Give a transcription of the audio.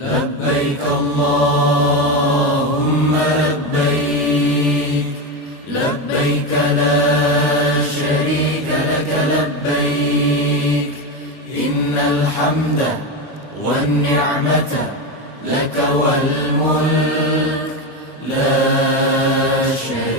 لبيك اللهم لبيك، لبيك لا شريك لك لبيك، إن الحمد والنعمة لك والملك لا شريك